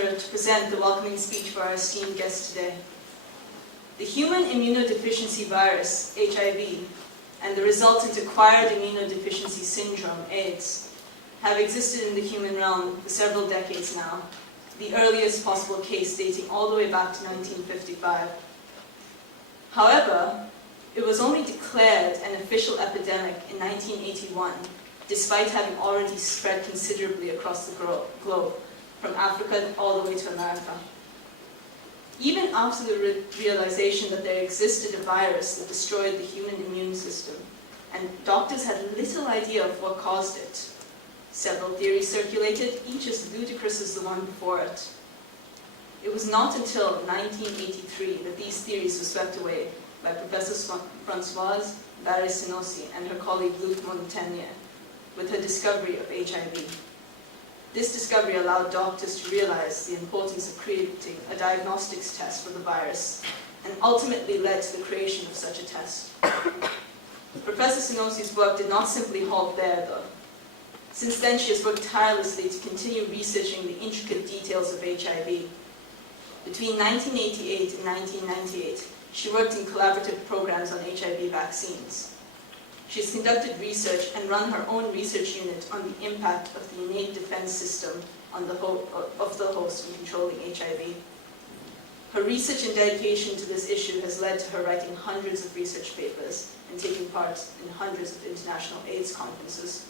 pleasure to present the welcoming speech for our esteemed guest today. The human immunodeficiency virus, HIV, and the resultant acquired immunodeficiency syndrome, AIDS, have existed in the human realm for several decades now, the earliest possible case dating all the way back to 1955. However, it was only declared an official epidemic in 1981, despite having already spread considerably across the globe, from Africa all the way to America. Even after the realization that there existed a virus that destroyed the human immune system, and doctors had little idea of what caused it, several theories circulated, each as ludicrous as the one before it. It was not until 1983 that these theories were swept away by Professor Francoise Barre-Sinoussi and her colleague Luc Montagnier with her discovery of HIV. This discovery allowed doctors to realize the importance of creating a diagnostics test for the virus, and ultimately led to the creation of such a test. Professor Sinoussi's work did not simply halt there, though. Since then, she has worked tirelessly to continue researching the intricate details of HIV. Between 1988 and 1998, she worked in collaborative programs on HIV vaccines. She has conducted research and run her own research unit on the impact of the innate defense system on the host in controlling HIV. Her research and dedication to this issue has led to her writing hundreds of research papers and taking part in hundreds of international AIDS conferences.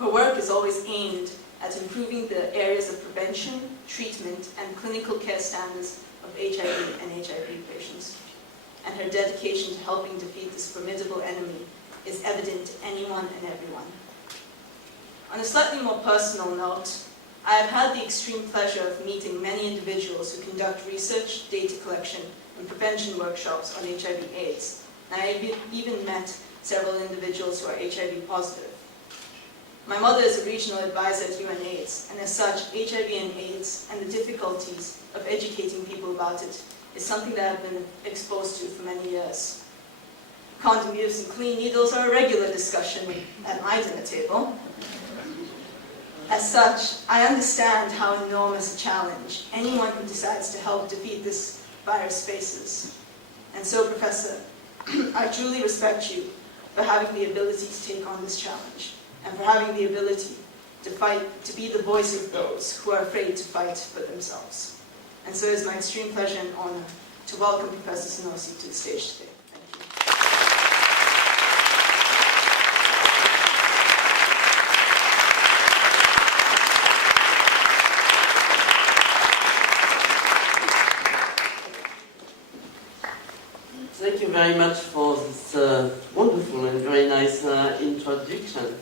Her work is always aimed at improving the areas of prevention, treatment, and clinical care standards of HIV and HIV patients. And her dedication to helping defeat this formidable enemy is evident to anyone and everyone. On a slightly more personal note, I have had the extreme pleasure of meeting many individuals who conduct research, data collection, and prevention workshops on HIV/AIDS, and I have even met several individuals who are HIV positive. My mother is a regional advisor at UNAIDS, and as such, HIV and AIDS and the difficulties of educating people about it is something that I've been exposed to for many years. Condom use and clean needles are a regular discussion at my dinner table. As such, I understand how enormous a challenge anyone who decides to help defeat this virus faces. And so, Professor, I truly respect you for having the ability to take on this challenge, and for having the ability to fight, to be the voice of those who are afraid to fight for themselves. And so it is my extreme pleasure and honor to welcome Professor Sinoussi to the stage today. Thank you very much for this wonderful and very nice introduction.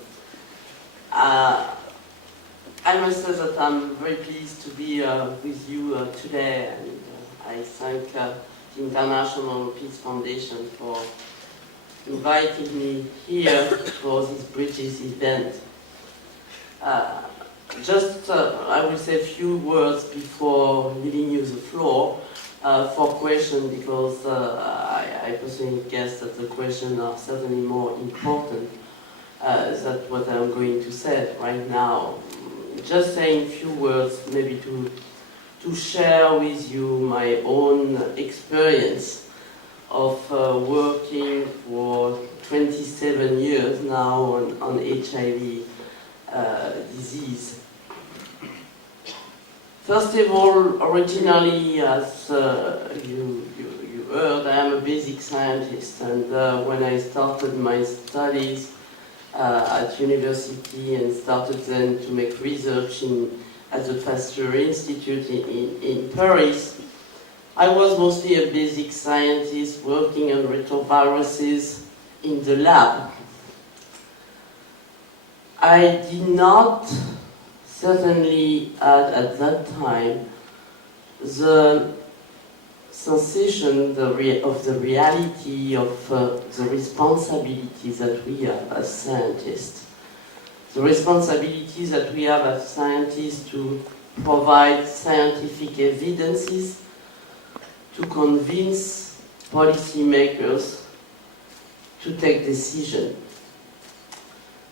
I must say that I'm very pleased to be with you today, and I thank the International Peace Foundation for inviting me here for this British event. I will say a few words before giving you the floor for questions, because I personally guess that the questions are certainly more important than what I'm going to say right now. Just saying a few words, maybe to share with you my own experience of working for 27 years now on HIV disease. First of all, originally, as you heard, I am a basic scientist, and when I started my studies at university and started then to make research at the Pasteur Institute in Paris, I was mostly a basic scientist working on retroviruses in the lab. I did not certainly at that time the sensation of the reality of the responsibility that we have as scientists. The responsibility that we have as scientists to provide scientific evidences, to convince policymakers to take decisions.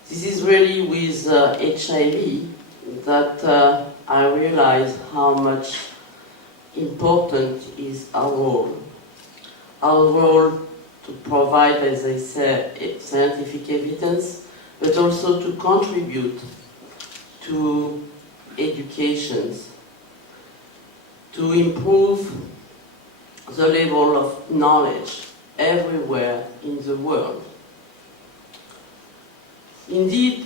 This is really with HIV that I realized how much important is our role. Our role to provide, as I said, scientific evidence, but also to contribute to education, to improve the level of knowledge everywhere in the world. Indeed,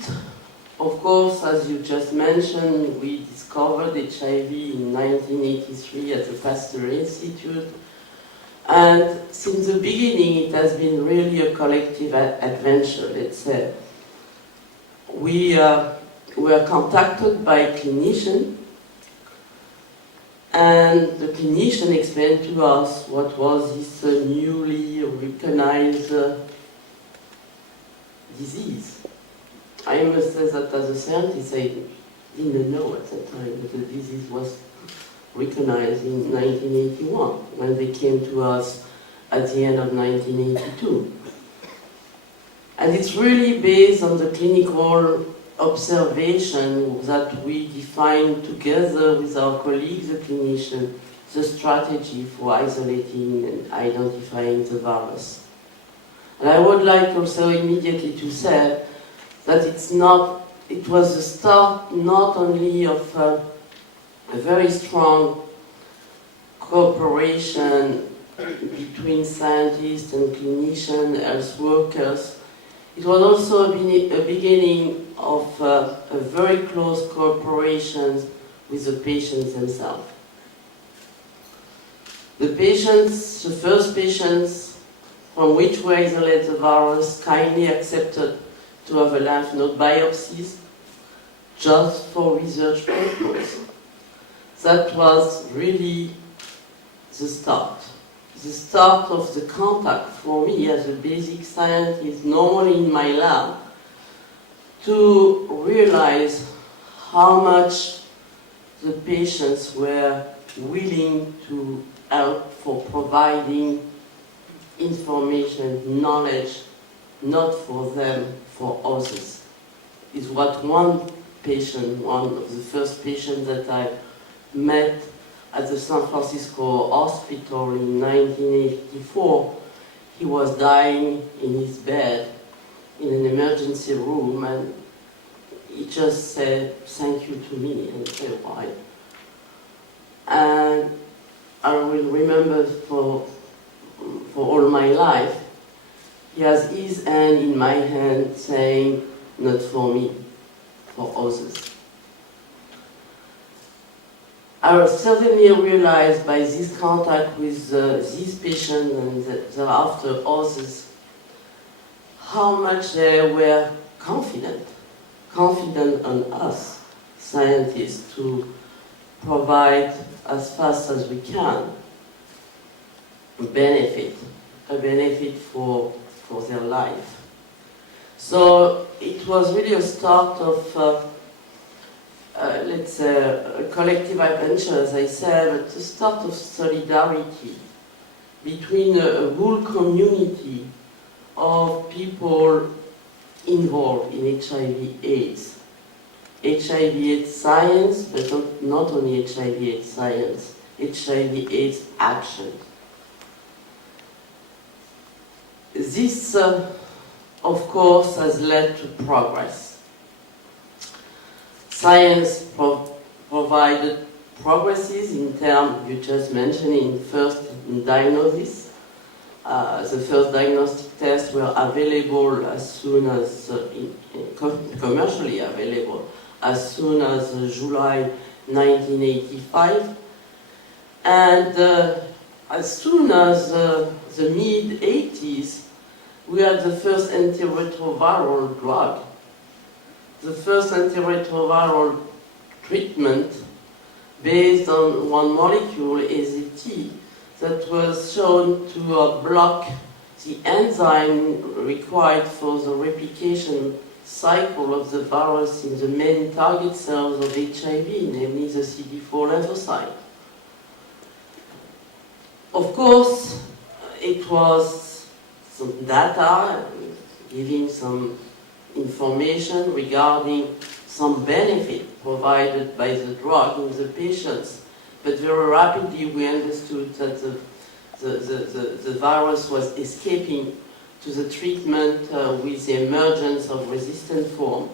of course, as you just mentioned, we discovered HIV in 1983 at the Pasteur Institute, and since the beginning it has been really a collective adventure, let's say. We were contacted by a clinician, and the clinician explained to us what was this newly recognized disease. I must say that as a scientist I didn't know at that time that the disease was recognized in 1981 when they came to us at the end of 1982. And it's really based on the clinical observation that we defined together with our colleagues, the clinician, the strategy for isolating and identifying the virus. And I would like also immediately to say that it was the start not only of a very strong cooperation between scientists and clinicians, health workers. It was also a beginning of a very close cooperation with the patients themselves. The first patients from which we isolate the virus kindly accepted to have a lymph node biopsies just for research purposes. That was really the start of the contact for me as a basic scientist, normally in my lab, to realize how much the patients were willing to help for providing information, knowledge, not for them, for others. Is what one of the first patients that I met at the San Francisco hospital in 1984, he was dying in his bed in an emergency room, and he just said thank you to me, and I said why. And I will remember for all my life, he has his hand in my hand saying, not for me, for others. I certainly realized by this contact with these patients and thereafter others, how much they were confident on us, scientists, to provide as fast as we can a benefit for their life. So it was really a start of let's say, a collective adventure, as I said, but the start of solidarity between a whole community of people involved in HIV/AIDS. HIV/AIDS science, but not only HIV/AIDS science, HIV/AIDS action. This, of course, has led to progress. Science provided progresses in terms, you just mentioned, first in diagnosis. The first diagnostic tests were available as soon as, commercially available, as soon as July 1985. And as soon as the mid-80s, we had the first antiretroviral drug. The first antiretroviral treatment based on one molecule, AZT, that was shown to block the enzyme required for the replication cycle of the virus in the main target cells of HIV, namely the CD4 lymphocyte. Of course, it was some data giving some information regarding some benefit provided by the drug in the patients, but very rapidly we understood that the virus was escaping to the treatment with the emergence of resistant form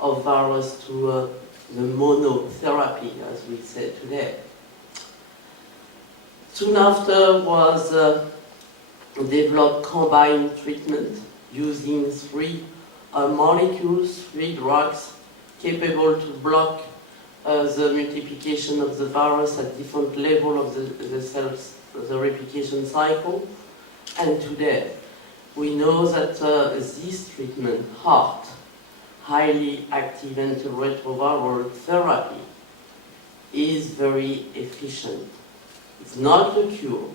of virus to the monotherapy, as we say today. Soon after was developed combined treatment using three molecules, three drugs, capable to block the multiplication of the virus at different levels of the cells, the replication cycle. And today, we know that this treatment, HART, highly active antiretroviral therapy, is very efficient. It's not a cure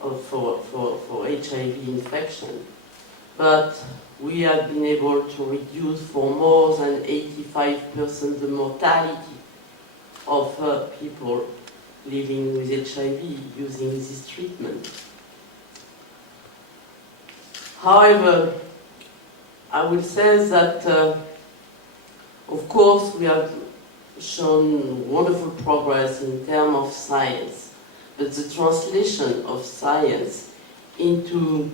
for HIV infection, but we have been able to reduce for more than 85% the mortality of people living with HIV using this treatment. However, I will say that, of course, we have shown wonderful progress in terms of science, but the translation of science into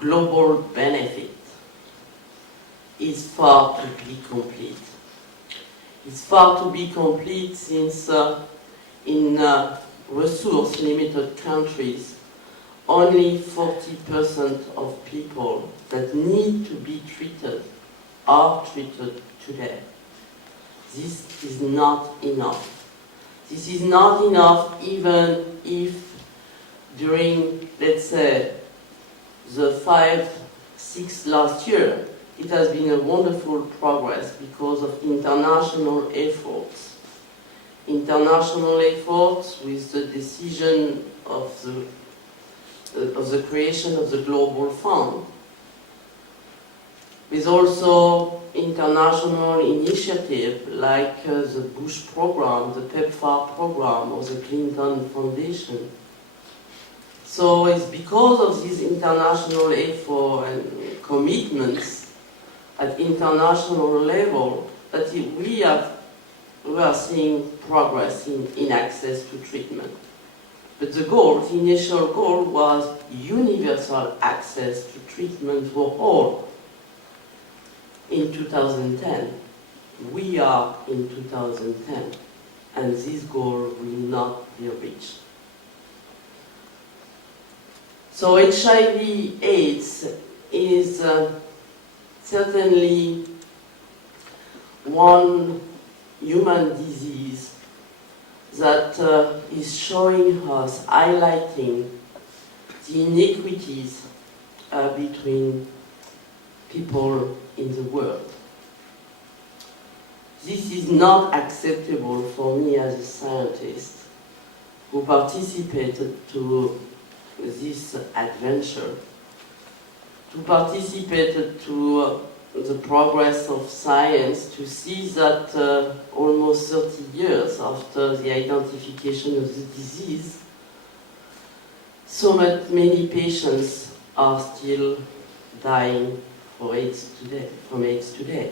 global benefit is far to be complete. It's far to be complete since in resource-limited countries, only 40% of people that need to be treated are treated today. This is not enough. This is not enough even if during, let's say, the 5-6 last year, it has been a wonderful progress because of international efforts. International efforts with the decision of the creation of the Global Fund, with also international initiative like the Bush program, the PEPFAR program, or the Clinton Foundation. So it's because of these international effort and commitments at international level that we are seeing progress in access to treatment. But the initial goal was universal access to treatment for all in 2010. We are in 2010, and this goal will not be reached. So HIV/AIDS is certainly one human disease that is showing us, highlighting the inequities between people in the world. This is not acceptable for me as a scientist who participated to this adventure, to participate to the progress of science, to see that almost 30 years after the identification of the disease, so many patients are still dying from AIDS today.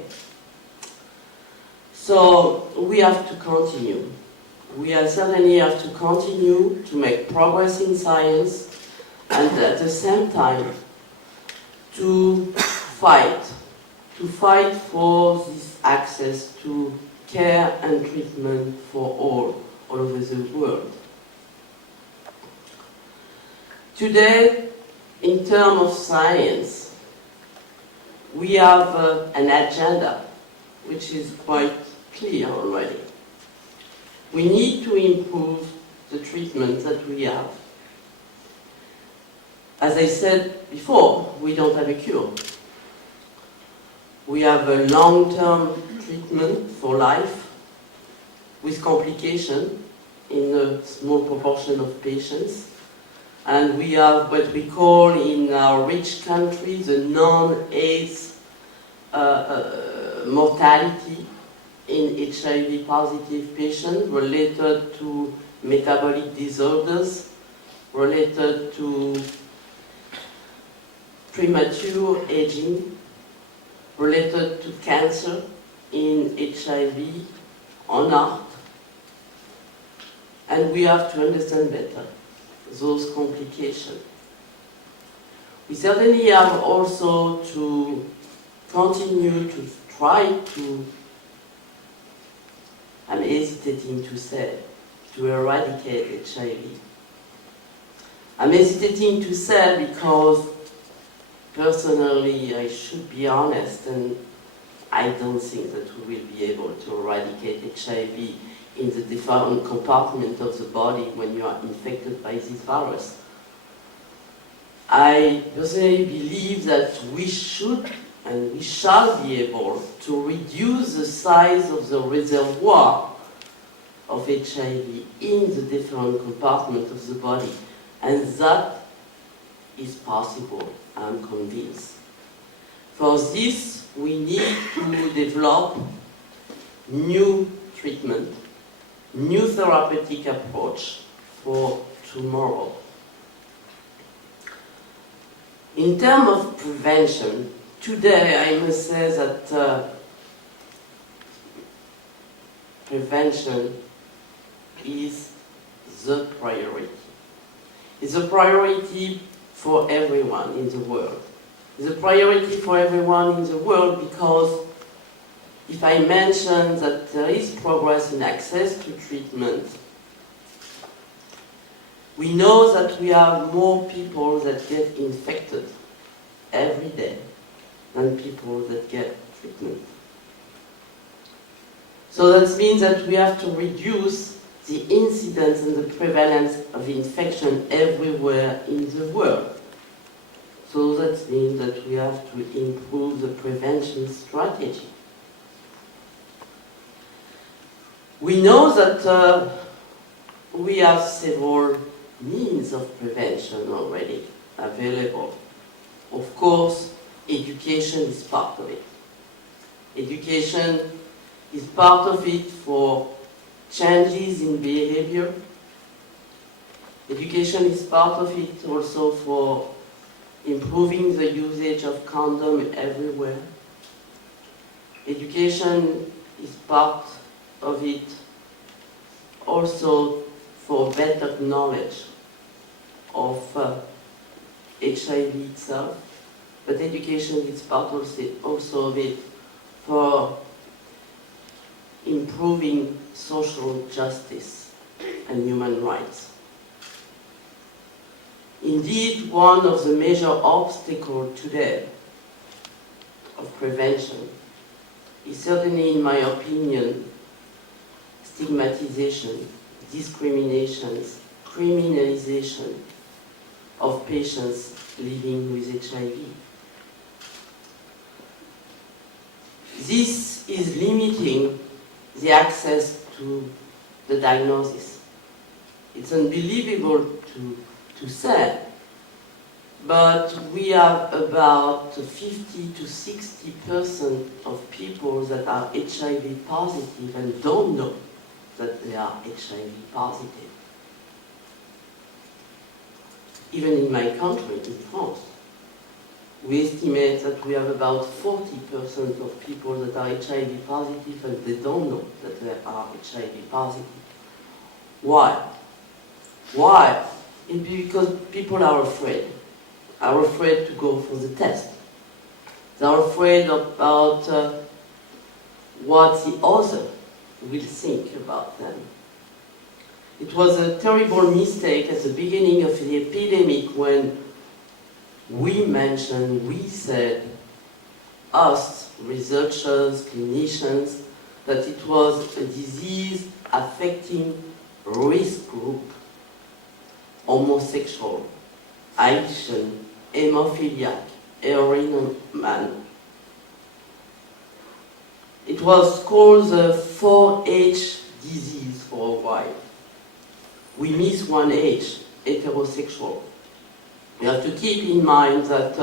So we have to continue. We certainly have to continue to make progress in science, and at the same time to fight for this access to care and treatment for all over the world. Today, in terms of science, we have an agenda which is quite clear already. We need to improve the treatment that we have. As I said before, we don't have a cure. We have a long-term treatment for life with complication in a small proportion of patients. And we have what we call in our rich countries the non-AIDS mortality in HIV positive patients related to metabolic disorders, related to premature aging, related to cancer in HIV on art. And we have to understand better those complications. We certainly have also to continue to try to, I'm hesitating to say, to eradicate HIV. I'm hesitating to say because personally I should be honest, and I don't think that we will be able to eradicate HIV in the different compartments of the body when you are infected by this virus. I personally believe that we should and we shall be able to reduce the size of the reservoir of HIV in the different compartments of the body. And that is possible, I'm convinced. For this, we need to develop new treatment, new therapeutic approach for tomorrow. In terms of prevention, today I must say that prevention is the priority. It's a priority for everyone in the world. It's a priority for everyone in the world because if I mention that there is progress in access to treatment, we know that we have more people that get infected every day than people that get treatment. So that means that we have to reduce the incidence and the prevalence of infection everywhere in the world. So that means that we have to improve the prevention strategy. We know that we have several means of prevention already available. Of course, education is part of it. Education is part of it for changes in behavior. Education is part of it also for improving the usage of condom everywhere. Education is part of it also for better knowledge of HIV itself, but education is part also of it for improving social justice and human rights. Indeed, one of the major obstacles today of prevention is certainly, in my opinion, stigmatization, discriminations, criminalization of patients living with HIV. This is limiting the access to the diagnosis. It's unbelievable to say, but we have about 50 to 60% of people that are HIV positive and don't know that they are HIV positive. Even in my country, in France, we estimate that we have about 40% of people that are HIV positive and they don't know that they are HIV positive. Why? Why? It's because people are afraid to go for the test. They're afraid about what the other will think about them. It was a terrible mistake at the beginning of the epidemic when we said, us, researchers, clinicians, that it was a disease affecting risk group, homosexual, Haitian, hemophiliac, heroin man. It was called the 4H disease for a while. We miss one H, heterosexual. We have to keep in mind that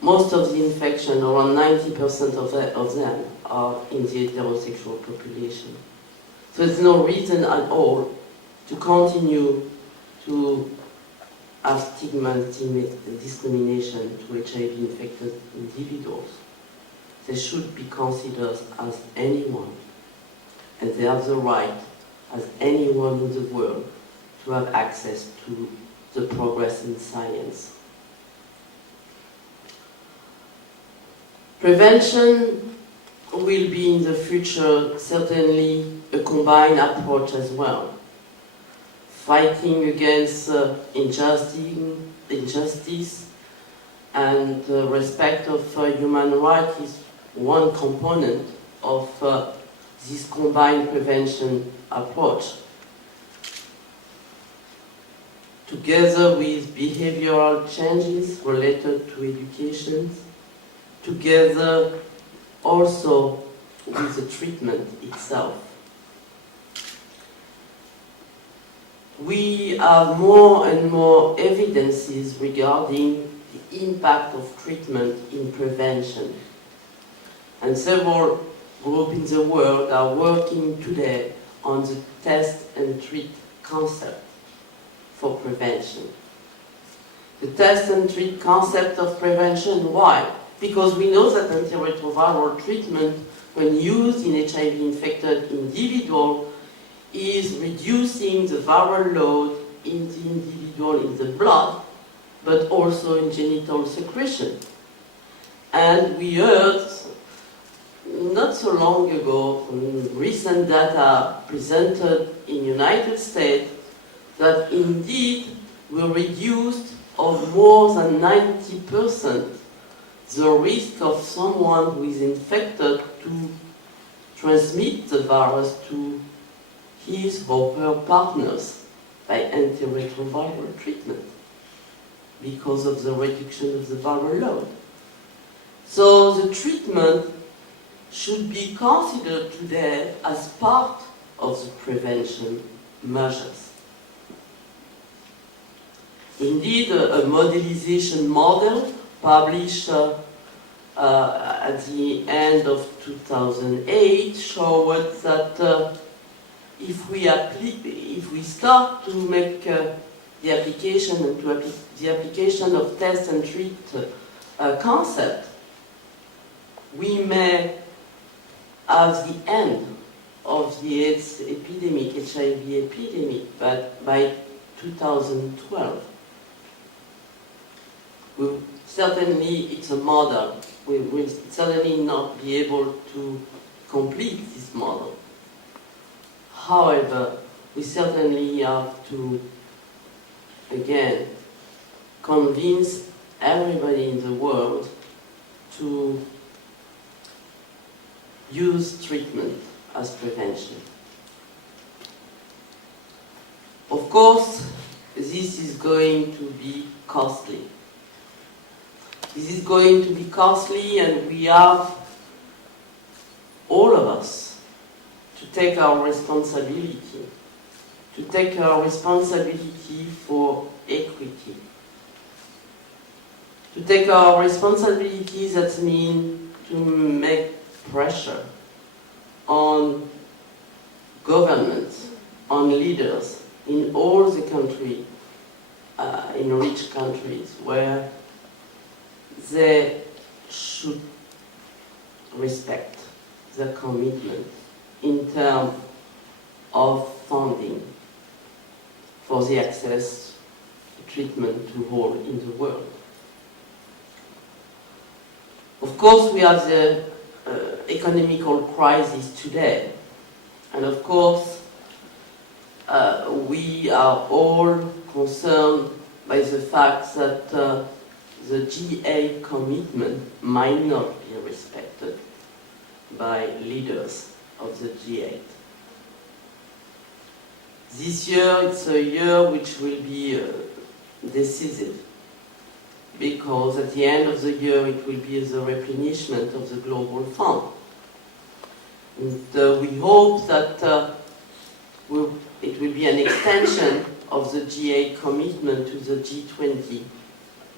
most of the infection, around 90% of them, are in the heterosexual population. So there's no reason at all to continue to have stigma and discrimination to HIV-infected individuals. They should be considered as anyone, and they have the right, as anyone in the world, to have access to the progress in science. Prevention will be in the future certainly a combined approach as well. Fighting against injustice and respect of human rights is one component of this combined prevention approach. Together with behavioral changes related to education, together also with the treatment itself. We have more and more evidences regarding the impact of treatment in prevention. And several groups in the world are working today on the test and treat concept for prevention. The test and treat concept of prevention, why? Because we know that antiretroviral treatment, when used in HIV-infected individuals, is reducing the viral load in the individual in the blood, but also in genital secretion. And we heard not so long ago from recent data presented in the United States that indeed we reduced of more than 90% the risk of someone who is infected to transmit the virus to his or her partners by antiretroviral treatment because of the reduction of the viral load. So the treatment should be considered today as part of the prevention measures. Indeed, a modelization model published at the end of 2008 showed that if we start to make the application and the application of test and treat concept, we may have the end of the AIDS epidemic, HIV epidemic, but by 2012. Certainly, it's a model. We will certainly not be able to complete this model. However, we certainly have to, again, convince everybody in the world to use treatment as prevention. Of course, this is going to be costly. This is going to be costly, and we have, all of us, to take our responsibility. To take our responsibility for equity. To take our responsibilities, that means to make pressure on governments, on leaders in all the countries, in rich countries, where they should respect their commitment in terms of funding for the access to treatment to all in the world. Of course, we have the economical crisis today, and of course, we are all concerned by the fact that the GA commitment might not be respected by leaders of the G8. This year, it's a year which will be decisive, because at the end of the year it will be the replenishment of the global fund. And we hope that it will be an extension of the G8 commitment to the G20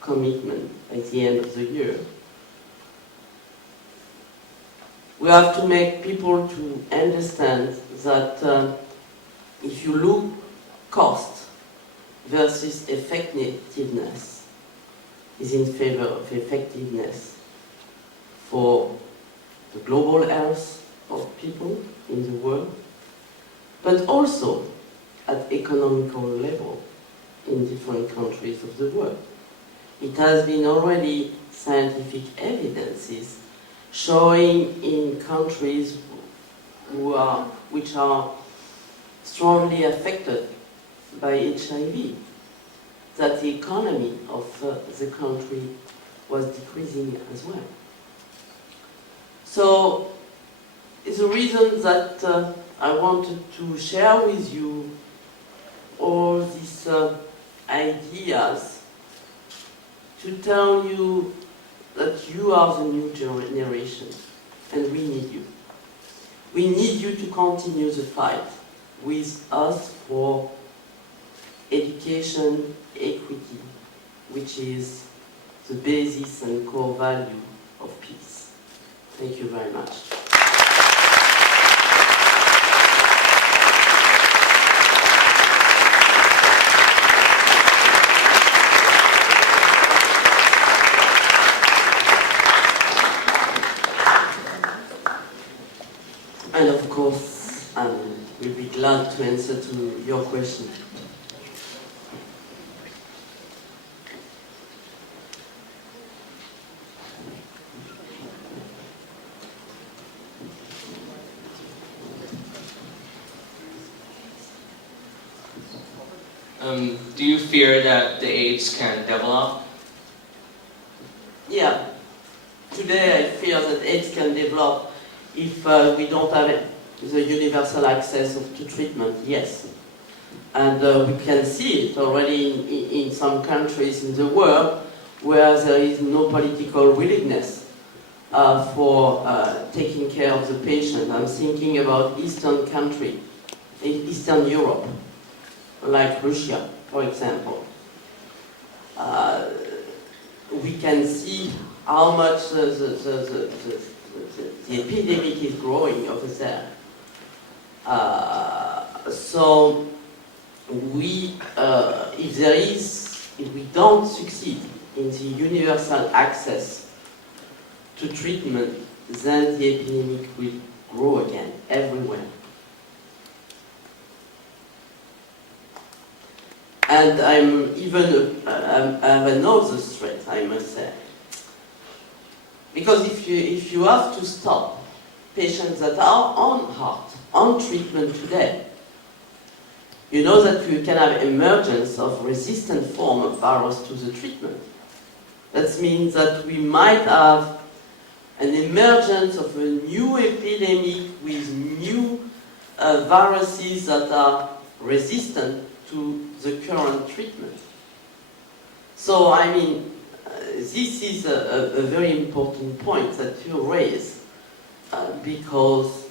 commitment at the end of the year. We have to make people to understand that if you look cost versus effectiveness is in favor of effectiveness for the global health of people in the world, but also at economical level in different countries of the world. It has been already scientific evidences showing in countries which are strongly affected by HIV that the economy of the country was decreasing as well. So it's a reason that I wanted to share with you all these ideas to tell you that you are the new generation and we need you. We need you to continue the fight with us for education equity, which is the basis and core value of peace. Thank you very much. And of course, we'll be glad to answer to your question. Do you fear that the AIDS can develop? Yeah. Today I fear that AIDS can develop if we don't have the universal access to treatment, yes. And we can see it already in some countries in the world where there is no political willingness for taking care of the patient. I'm thinking about Eastern countries, Eastern Europe, like Russia, for example. We can see how much the epidemic is growing over there. So if we don't succeed in the universal access to treatment, then the epidemic will grow again everywhere. And I have another threat, I must say. Because if you have to stop patients that are on treatment today, you know that you can have emergence of resistant form of virus to the treatment. That means that we might have an emergence of a new epidemic with new viruses that are resistant to the current treatment. So, I mean, this is a very important point that you raise because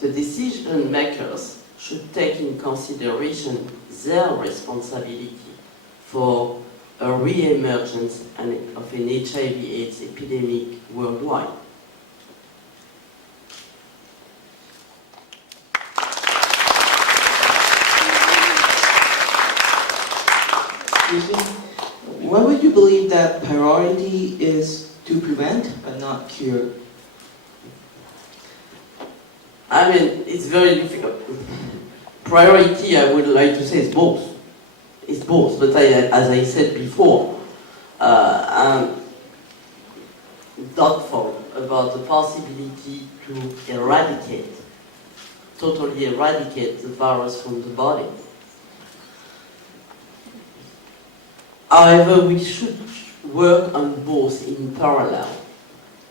the decision makers should take in consideration their responsibility for a re-emergence of an HIV/AIDS epidemic worldwide. Excuse me? Why would you believe that priority is to prevent but not cure? I mean, it's very difficult. Priority, I would like to say, is both. It's both, but as I said before, I'm doubtful about the possibility to totally eradicate the virus from the body. However, we should work on both in parallel.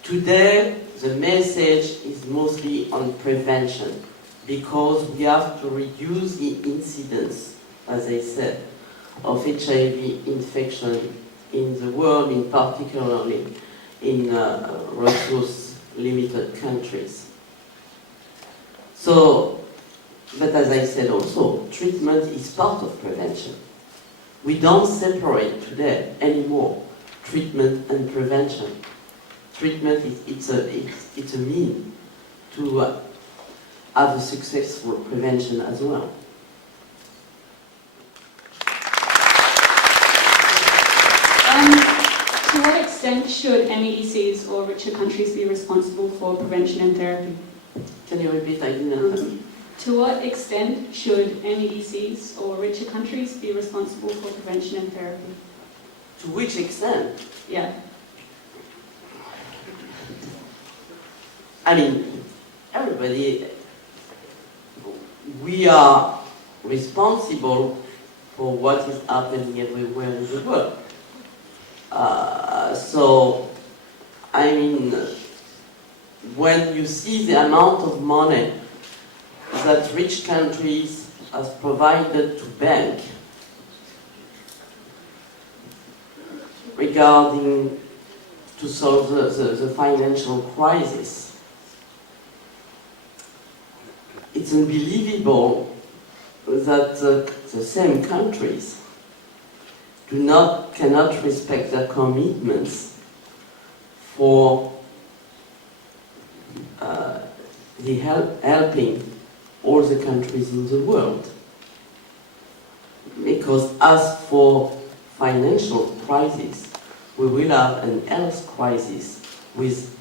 Today, the message is mostly on prevention because we have to reduce the incidence, as I said, of HIV infection in the world, in particularly in resource-limited countries. So, but as I said also, treatment is part of prevention. We don't separate today anymore treatment and prevention. Treatment it's a mean to have a successful prevention as well. extent should MEDCs or richer countries be responsible for prevention and therapy? Can you repeat? I didn't. To what extent should MEDCs or richer countries be responsible for prevention and therapy? To which extent? Yeah. I mean, everybody, we are responsible for what is happening everywhere in the world. So, I mean, when you see the amount of money that rich countries have provided to bank regarding to solve the financial crisis, it's unbelievable that the same countries cannot respect their commitments for helping all the countries in the world. Because as for financial crisis, we will have an health crisis with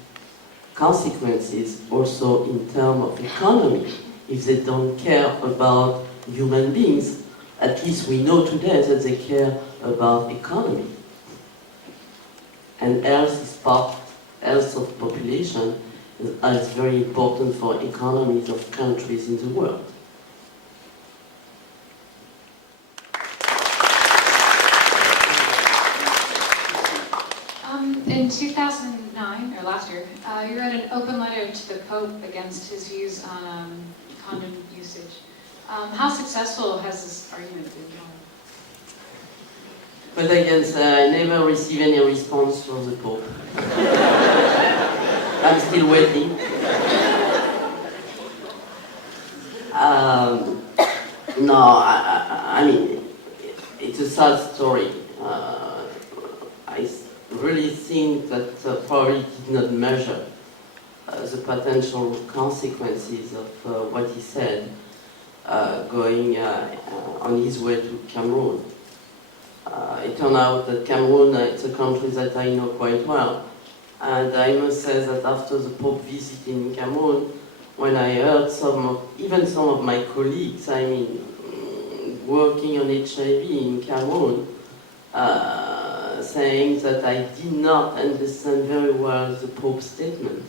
consequences also in terms of economy. If they don't care about human beings, at least we know today that they care about economy. And health of population is very important for economies of countries in the world. In 2009, or last year, you wrote an open letter to the Pope against his views on condom usage. How successful has this argument been? But again, I never received any response from the Pope. I'm still waiting. No, I mean, it's a sad story. I really think that probably did not measure the potential consequences of what he said going on his way to Cameroon. It turned out that Cameroon is a country that I know quite well. And I must say that after the Pope visit in Cameroon, when I heard even some of my colleagues, I mean, working on HIV in Cameroon, saying that I did not understand very well the Pope's statement.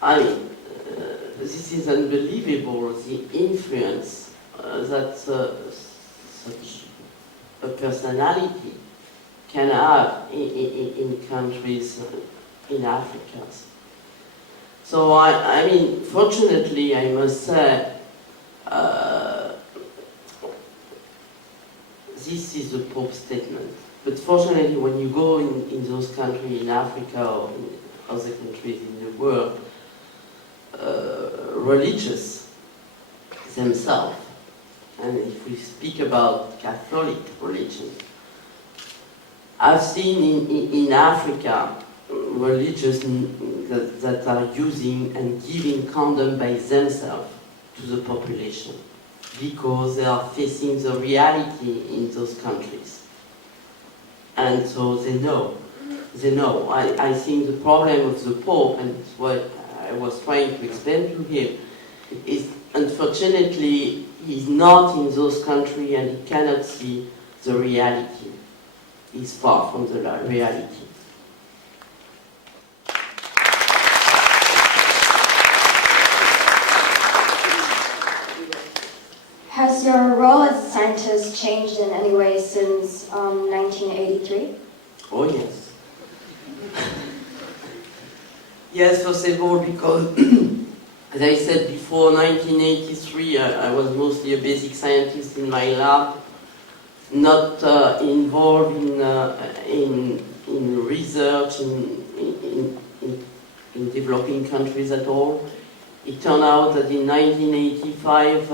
I mean, this is unbelievable, the influence that such a personality can have in countries in Africa. So I mean, fortunately, I must say, this is the Pope's statement. But fortunately, when you go in those countries in Africa or in other countries in the world, religious themselves, and if we speak about Catholic religion, I've seen in Africa religious that are using and giving condom by themselves to the population because they are facing the reality in those countries. And so they know. I think the problem of the Pope, and what I was trying to explain to him, is unfortunately he's not in those countries and he cannot see the reality. He's far from the reality. Has your role as a scientist changed in any way since 1983? Oh yes. Yes, first of all, because as I said before, 1983, I was mostly a basic scientist in my lab, not involved in research in developing countries at all. It turned out that in 1985,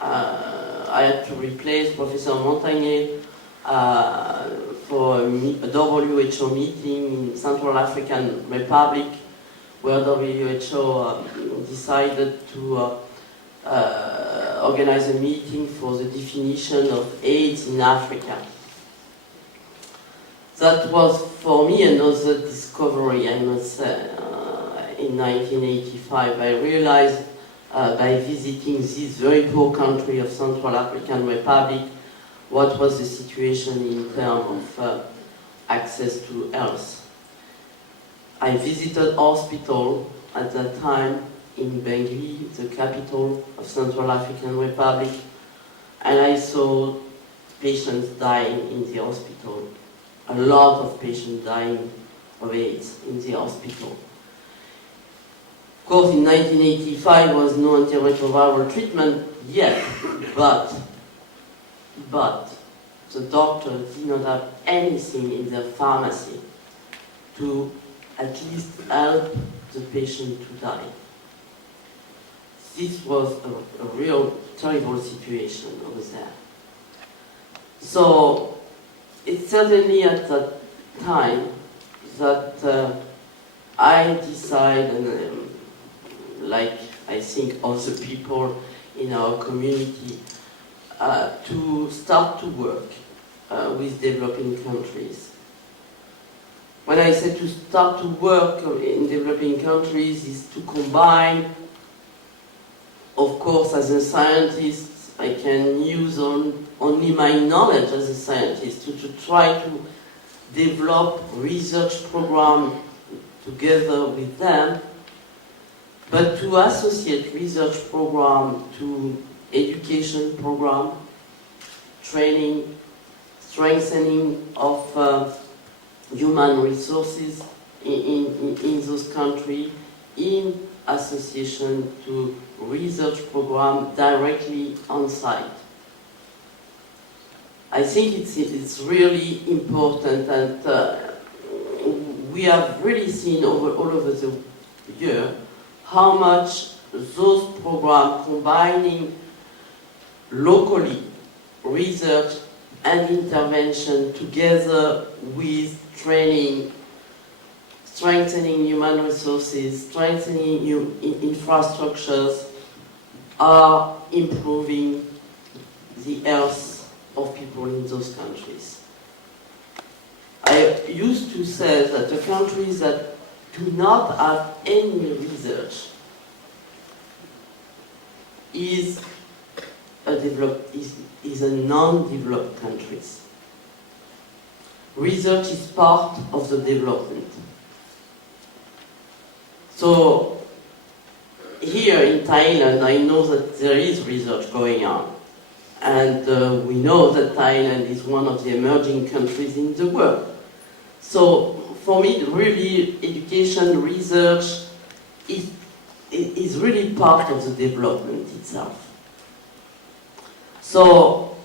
I had to replace Professor Montagnier for a WHO meeting in Central African Republic, where WHO decided to organize a meeting for the definition of AIDS in Africa. That was for me another discovery, I must say. In 1985, I realized by visiting this very poor country of Central African Republic what was the situation in terms of access to health. I visited hospital at that time in Bangui, the capital of Central African Republic, and I saw patients dying in the hospital. A lot of patients dying of AIDS in the hospital. Of course, in 1985 was no antiretroviral treatment yet, but the doctor did not have anything in their pharmacy to at least help the patient to die. This was a real terrible situation over there. So it's certainly at that time that I decided, and like I think other people in our community, to start to work with developing countries. When I say to start to work in developing countries is to combine, of course, as a scientist, I can use only my knowledge as a scientist to try to develop research program together with them, but to associate research program to education program, training, strengthening of human resources in those countries in association to research program directly on site. I think it's really important, and we have really seen all over the year how much those programs combining locally research and intervention together with training, strengthening human resources, strengthening infrastructures, are improving the health of people in those countries. I used to say that the countries that do not have any research is a non-developed countries. Research is part of the development. So here in Thailand, I know that there is research going on. And we know that Thailand is one of the emerging countries in the world. So for me, really, education, research is really part of the development itself. So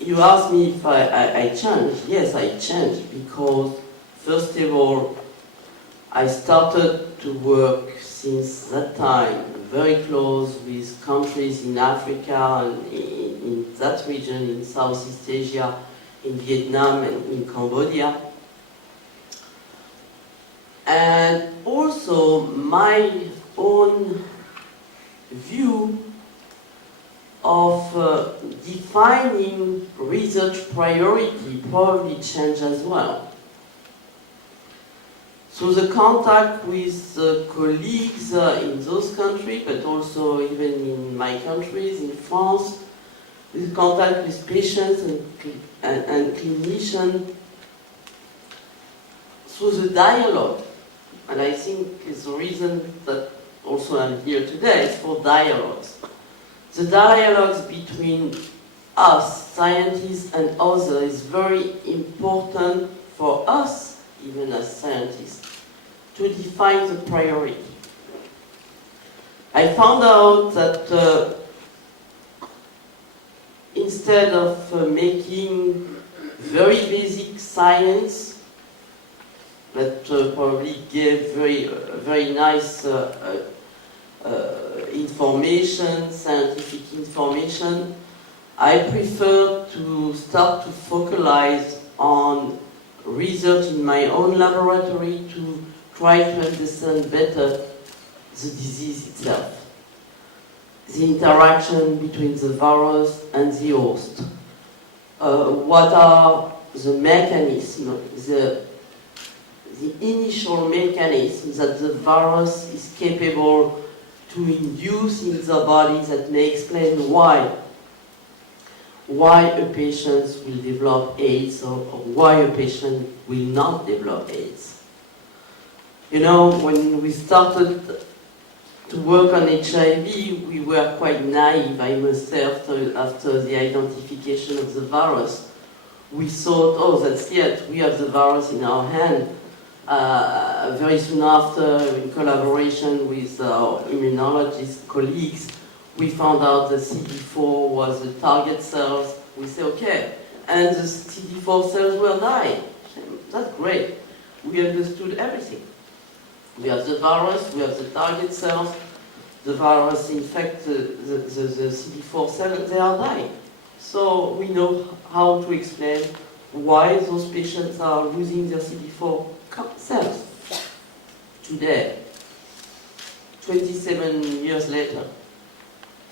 you asked me if I changed. Yes, I changed because, first of all, I started to work since that time very close with countries in Africa and in that region, in Southeast Asia, in Vietnam and in Cambodia. And also my own view of defining research priority probably changed as well. So the contact with colleagues in those countries, but also even in my countries, in France, with contact with patients and clinicians, through the dialogue, and I think it's the reason that also I'm here today, is for dialogues. The dialogues between us, scientists, and others is very important for us, even as scientists, to define the priority. I found out that instead of making very basic science that probably gave very nice information, scientific information, I prefer to start to focalize on research in my own laboratory to try to understand better the disease itself, the interaction between the virus and the host. What are the mechanism, the initial mechanism that the virus is capable to induce in the body that may explain why a patient will develop AIDS or why a patient will not develop AIDS. You know, when we started to work on HIV, we were quite naive, I must say, after the identification of the virus. We thought, oh, that's it, we have the virus in our hand. Very soon after, in collaboration with our immunologist colleagues, we found out that CD4 was the target cells. We said, okay, and the CD4 cells were dying. That's great. We understood everything. We have the virus, we have the target cells. The virus infects the CD4 cells, and they are dying. So we know how to explain why those patients are losing their CD4 cells. Today, 27 years later,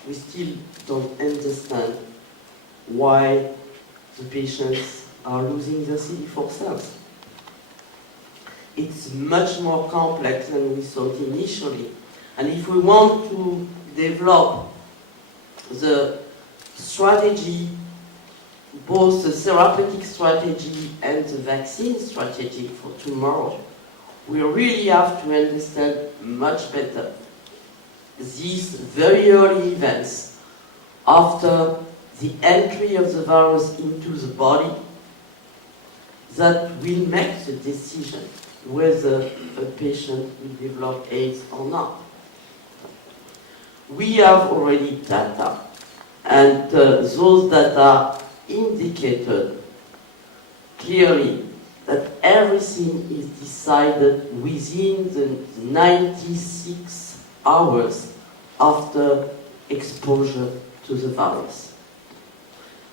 we still don't understand why the patients are losing their CD4 cells. It's much more complex than we thought initially. And if we want to develop the strategy, both the therapeutic strategy and the vaccine strategy for tomorrow, we really have to understand much better these very early events after the entry of the virus into the body that will make the decision whether a patient will develop AIDS or not. We have already data, and those data indicated clearly that everything is decided within the 96 hours after exposure to the virus.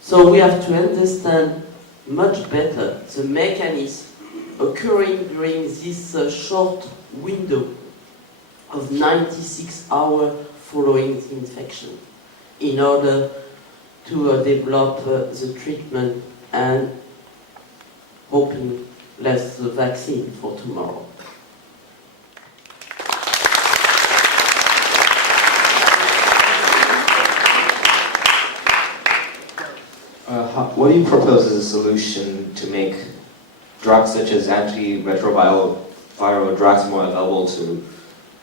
So we have to understand much better the mechanism occurring during this short window of 96 hours following the infection in order to develop the treatment and hoping less the vaccine for tomorrow. What do you propose as a solution to make drugs such as antiretroviral drugs more available to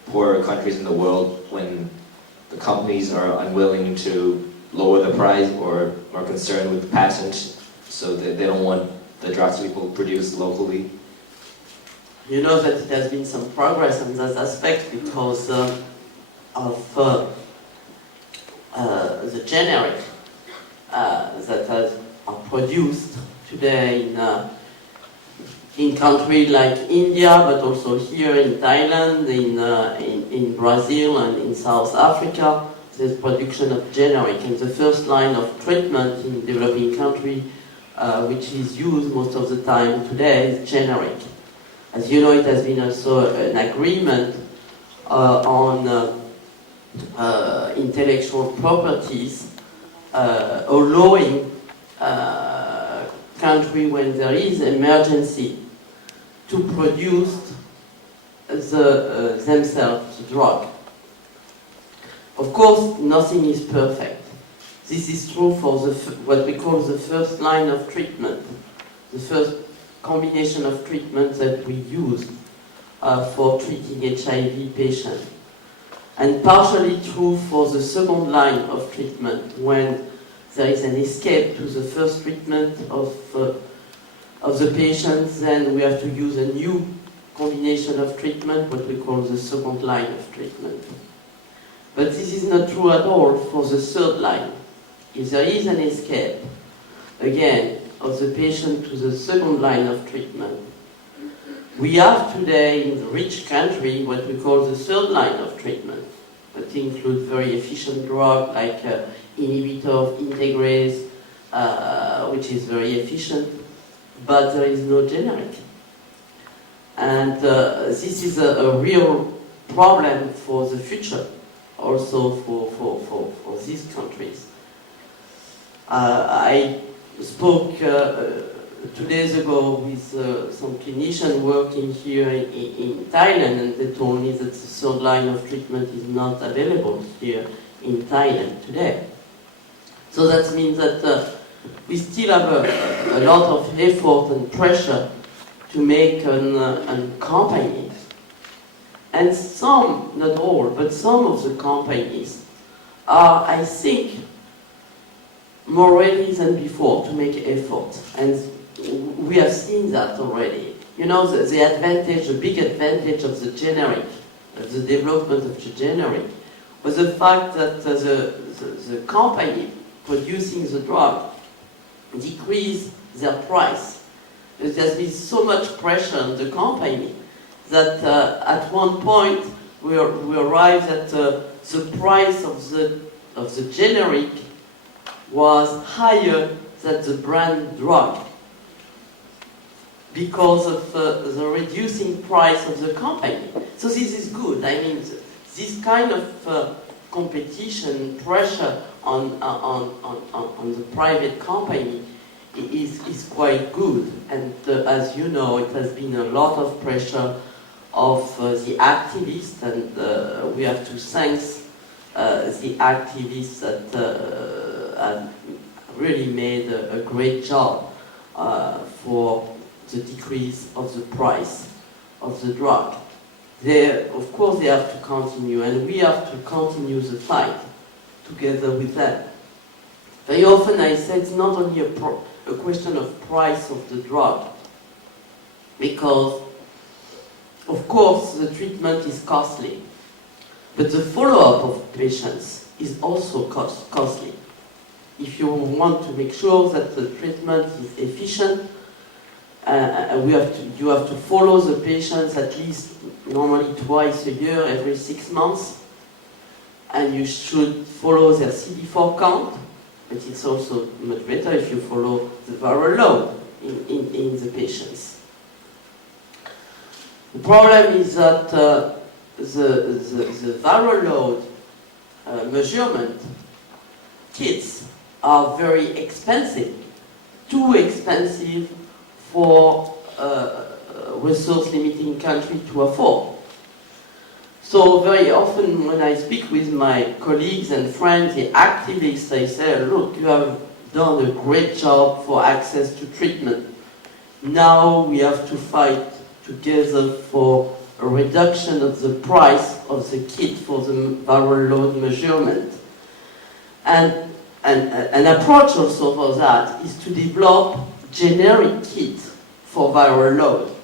poorer countries in the world when the companies are unwilling to lower the price or are concerned with patents, so that they don't want the drugs to be produced locally? You know that there has been some progress on that aspect because of the generic that are produced today in countries like India, but also here in Thailand, in Brazil, and in South Africa. There's production of generic, and the first line of treatment in developing countries, which is used most of the time today, is generic. As you know, it has been also an agreement on intellectual properties, allowing country when there is emergency to produce themselves the drug. Of course, nothing is perfect. This is true for what we call the first line of treatment, the first combination of treatment that we use for treating HIV patients. And partially true for the second line of treatment when there is an escape to the first treatment of the patients, then we have to use a new combination of treatment, what we call the second line of treatment. But this is not true at all for the third line. If there is an escape, again, of the patient to the second line of treatment, we have today in the rich country what we call the third line of treatment. That includes very efficient drugs like inhibitor of integrase, which is very efficient, but there is no generic. And this is a real problem for the future, also for these countries. I spoke 2 days ago with some clinicians working here in Thailand, and they told me that the third line of treatment is not available here in Thailand today. So that means that we still have a lot of effort and pressure to make a company. And some, not all, but some of the companies are, I think, more ready than before to make efforts. And we have seen that already. You know, the advantage, the big advantage of the generic, of the development of the generic, was the fact that the company producing the drug decreased their price. There's been so much pressure on the company that at one point we arrived at the price of the generic was higher than the brand drug because of the reducing price of the company. So this is good. I mean, this kind of competition, pressure on the private company is quite good. And as you know, it has been a lot of pressure of the activists, and we have to thank the activists that have really made a great job for the decrease of the price of the drug. Of course, they have to continue, and we have to continue the fight together with them. Very often I say it's not only a question of price of the drug, because of course the treatment is costly, but the follow-up of patients is also costly. If you want to make sure that the treatment is efficient, you have to follow the patients at least normally twice a year, every 6 months, and you should follow their CD4 count, but it's also much better if you follow the viral load in the patients. The problem is that the viral load measurement kits are very expensive, too expensive for resource-limiting country to afford. So very often when I speak with my colleagues and friends, the activists, they say, look, you have done a great job for access to treatment. Now we have to fight together for a reduction of the price of the kit for the viral load measurement. And an approach also for that is to develop generic kit for viral load.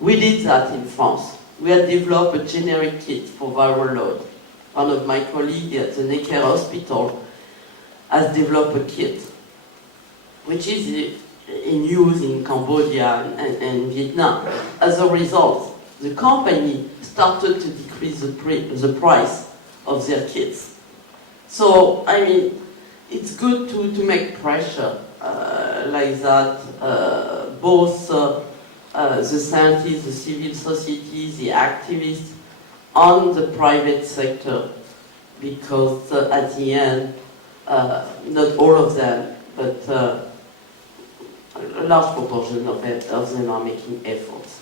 We did that in France. We had developed a generic kit for viral load. One of my colleagues at the Necker Hospital has developed a kit, which is in use in Cambodia and Vietnam. As a result, the company started to decrease the price of their kits. So, I mean, it's good to make pressure like that, both the scientists, the civil society, the activists, on the private sector, because at the end, not all of them, but a large proportion of them are making efforts.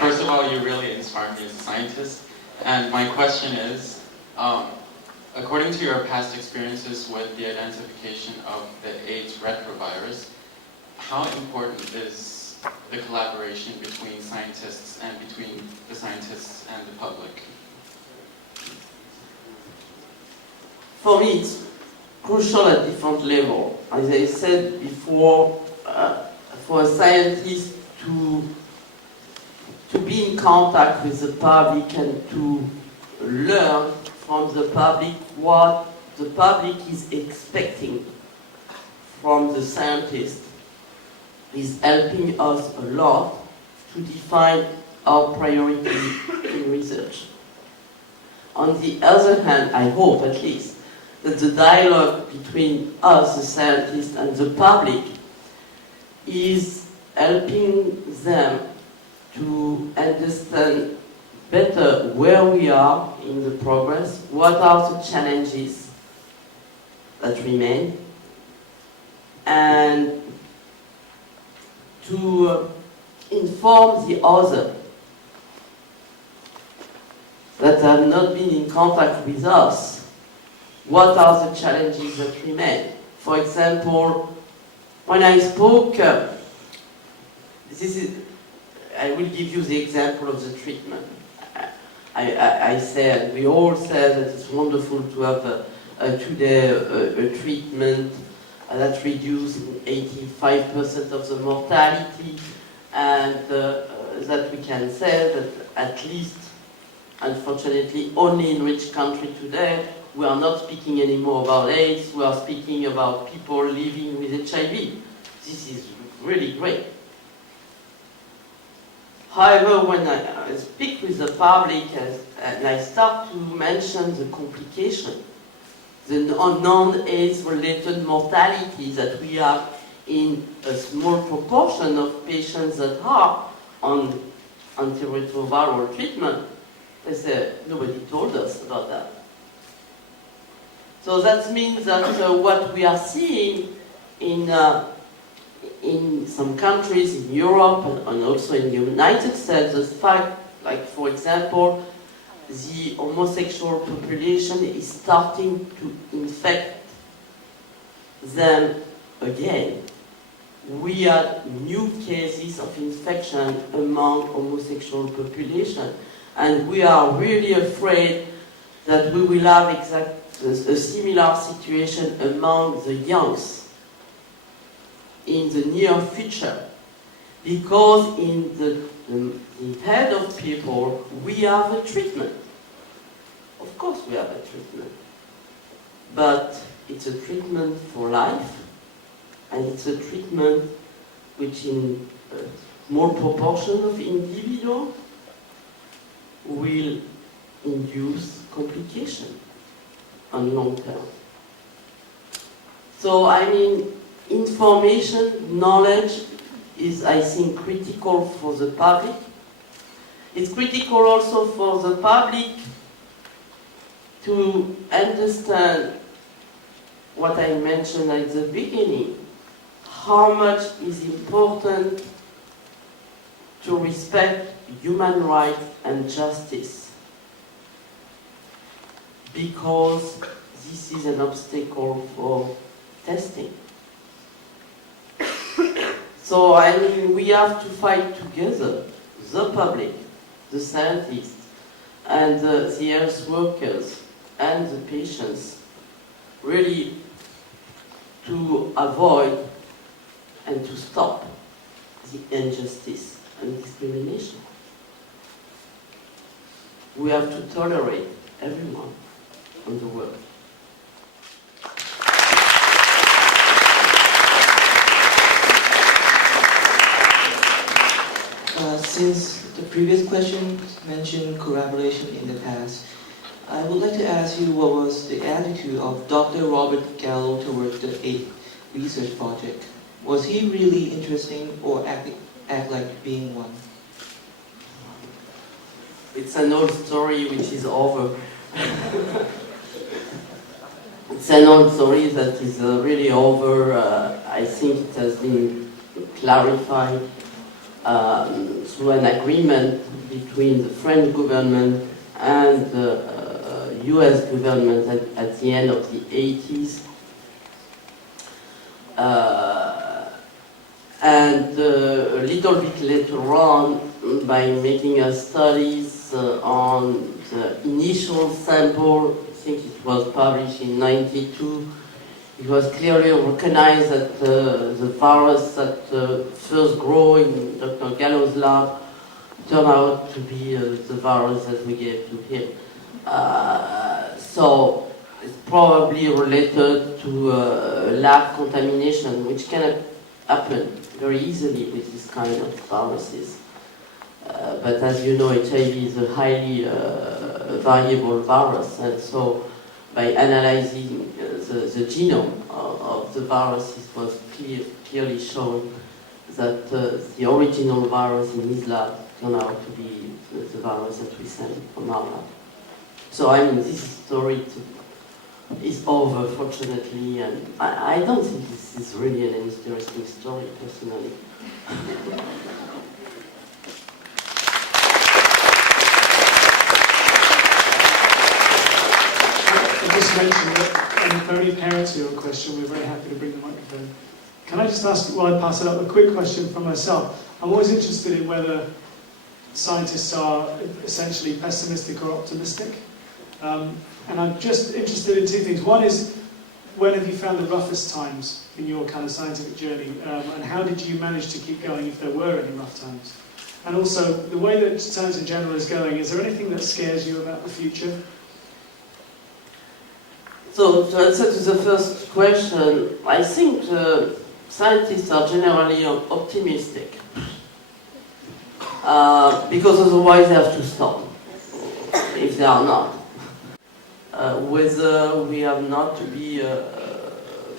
First of all, you really inspired me as a scientist. And my question is, according to your past experiences with the identification of the AIDS retrovirus, how important is the collaboration between scientists and between the scientists and the public? For me, it's crucial at different levels. As I said before, for a scientist to be in contact with the public and to learn from the public what the public is expecting from the scientist is helping us a lot to define our priority in research. On the other hand, I hope at least that the dialogue between us, the scientists, and the public is helping them to understand better where we are in the progress, what are the challenges that remain, and to inform the other that have not been in contact with us, what are the challenges that remain. For example, when I spoke, I will give you the example of the treatment. I said, we all said that it's wonderful to have today a treatment that reduces 85% of the mortality, and that we can say that at least, unfortunately, only in rich countries today, we are not speaking anymore about AIDS, we are speaking about people living with HIV. This is really great. However, when I speak with the public and I start to mention the complication, the non-AIDS related mortality that we have in a small proportion of patients that are on antiretroviral treatment, they say, nobody told us about that. So that means that what we are seeing in some countries in Europe and also in the United States, the fact, like for example, the homosexual population is starting to infect them again. We had new cases of infection among homosexual population, and we are really afraid that we will have a similar situation among the youngs in the near future, because in the head of people we have a treatment. Of course we have a treatment, but it's a treatment for life, and it's a treatment which in a small proportion of individuals will induce complication on long term. So I mean, information, knowledge is, I think, critical for the public. It's critical also for the public to understand what I mentioned at the beginning, how much is important to respect human rights and justice, because this is an obstacle for testing. So I mean, we have to fight together, the public, the scientists, and the health workers, and the patients, really to avoid and to stop the injustice and discrimination. We have to tolerate everyone in the world. Since the previous question mentioned collaboration in the past, I would like to ask you what was the attitude of Dr. Robert Gallo towards the 8th research project. Was he really interesting or act like being one? It's an old story which is over. It's an old story that is really over. I think it has been clarified through an agreement between the French government and the US government at the end of the 80s. And a little bit later on, by making studies on the initial sample, I think it was published in '92, it was clearly recognized that the virus that first grew in Dr. Gallo's lab turned out to be the virus that we gave to him. So it's probably related to lab contamination, which can happen very easily with this kind of viruses. But as you know, HIV is a highly variable virus, and so by analyzing the genome of the virus, it was clearly shown that the original virus in his lab turned out to be the virus that we sent from our lab. So I mean, this story is over, fortunately, and I don't think this is really an interesting story, personally. I just mentioned that if there are any parents who have a question, we're very happy to bring the microphone. Can I just ask, while I pass it up, a quick question from myself? I'm always interested in whether scientists are essentially pessimistic or optimistic. And I'm just interested in two things. One is, when have you found the roughest times in your kind of scientific journey? And how did you manage to keep going if there were any rough times? And also, the way that science in general is going, is there anything that scares you about the future? So, to answer to the first question, I think scientists are generally optimistic. Because otherwise they have to stop, if they are not. Whether we have not to be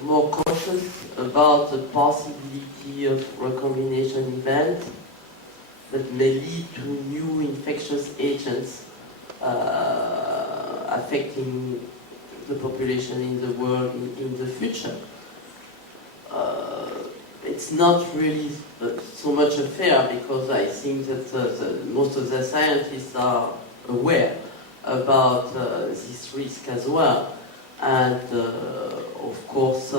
more cautious about the possibility of recombination events that may lead to new infectious agents affecting the population in the world in the future. It's not really so much a fear, because I think that most of the scientists are aware about this risk as well. And of course,